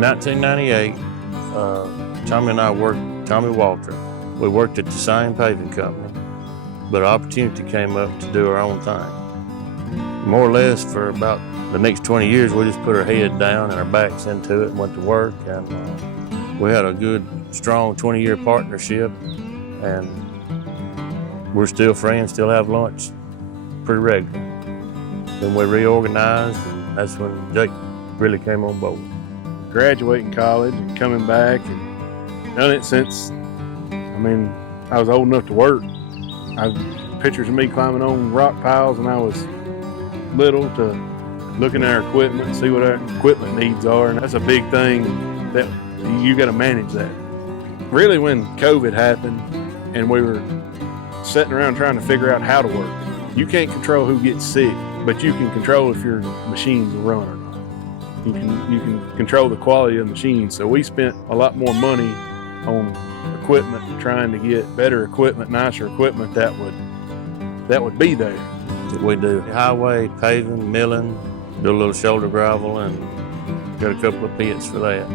In 1998, Tommy and I Tommy Walter, we worked at the same paving company, but an opportunity came up to do our own thing. More or less for about the next 20 years, we just put our head down and our backs into it and went to work. And we had a good, strong 20-year partnership, and we're still friends, still have lunch pretty regularly. Then we reorganized, and that's when Jake really came on board. Graduating college and coming back and done it since, I was old enough to work. I have pictures of me climbing on rock piles when I was little to looking at our equipment, see what our equipment needs are, and that's a big thing that you got to manage that. Really, when COVID happened and we were sitting around trying to figure out how to work, you can't control who gets sick, but you can control if your machines will run or not. You can control the quality of the machines. So we spent a lot more money on equipment, trying to get better equipment, nicer equipment that would be there. We do highway, paving, milling, do a little shoulder gravel, and got a couple of pits for that.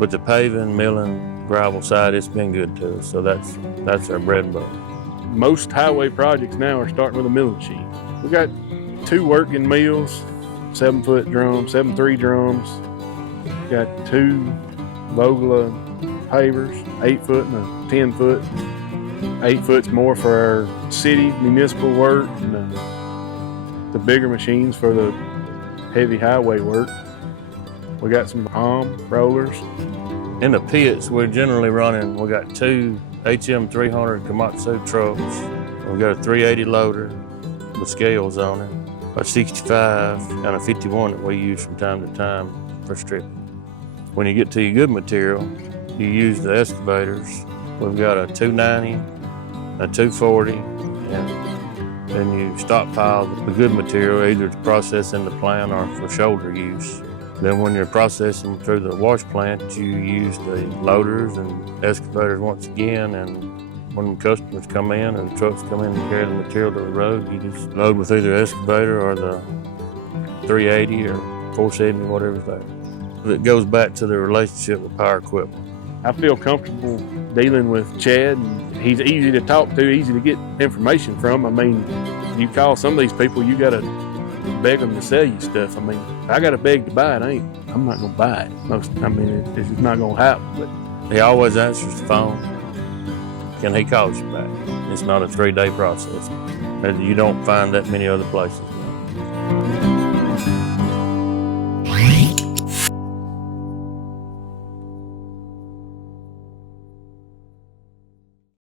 But the paving, milling, gravel side, it's been good to us, so that's our bread and butter. Most highway projects now are starting with a milling machine. We got 2 working mills, 7-foot drums, 7.3 drums. Got 2 Vogler pavers, 8-foot and a 10-foot. 8-foot's more for our city municipal work, and the bigger machines for the heavy highway work. We got some palm rollers. In the pits, we're generally running, we got 2 HM 300 Komatsu trucks. We got a 380 loader with scales on it, a 65 and a 51 that we use from time to time for stripping. When you get to your good material, you use the excavators. We've got a 290, a 240, and then you stockpile the good material either to process in the plant or for shoulder use. Then when you're processing through the wash plant, you use the loaders and excavators once again, and when customers come in and the trucks come in and carry the material to the road, you just load with either the excavator or the 380 or 470, whatever's there. It goes back to the relationship with power equipment. I feel comfortable dealing with Chad. He's easy to talk to, easy to get information from. You call some of these people, you gotta beg them to sell you stuff. I gotta beg to buy it. I'm not gonna buy it. It's just not gonna happen. But he always answers the phone. Can he call you back? It's not a 3-day process. You don't find that many other places.